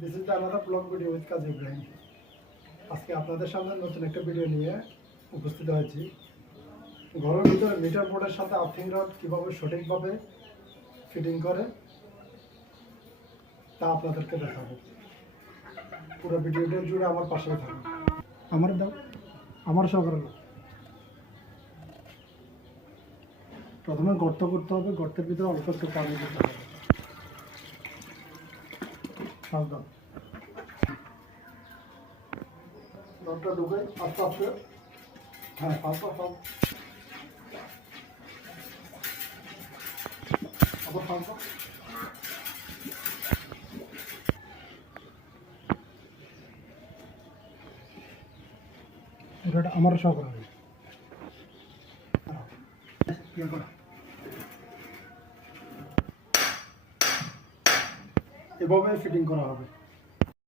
This is the another blog video with Kazi Ibrahim. আজকে আপনাদের সামনে নতুন একটা ভিডিও নিয়ে উপস্থিত হয়েছি। ঘরের ভিতরে মিটার বোর্ডের সাথে আর্থিং রড কীভাবে সঠিকভাবে ফিটিং করে তা আপনাদেরকে দেখাবো। পুরো ভিডিওটা জুড়ে আমার পাশেই থাকুন। আমার দাও, আমার সহকারে দাও। প্রথমে গর্ত করতে হবে, গর্তের ভিতরে অল্প একটু পানি দিতে হবে। সাবধান, রডটা ঢুকে আস্তে আস্তে, হ্যাঁ আস্তে আস্তে আবার ফালতো। এটা আমার সহকারে হবে। এভাবে ফিটিং করা হবে।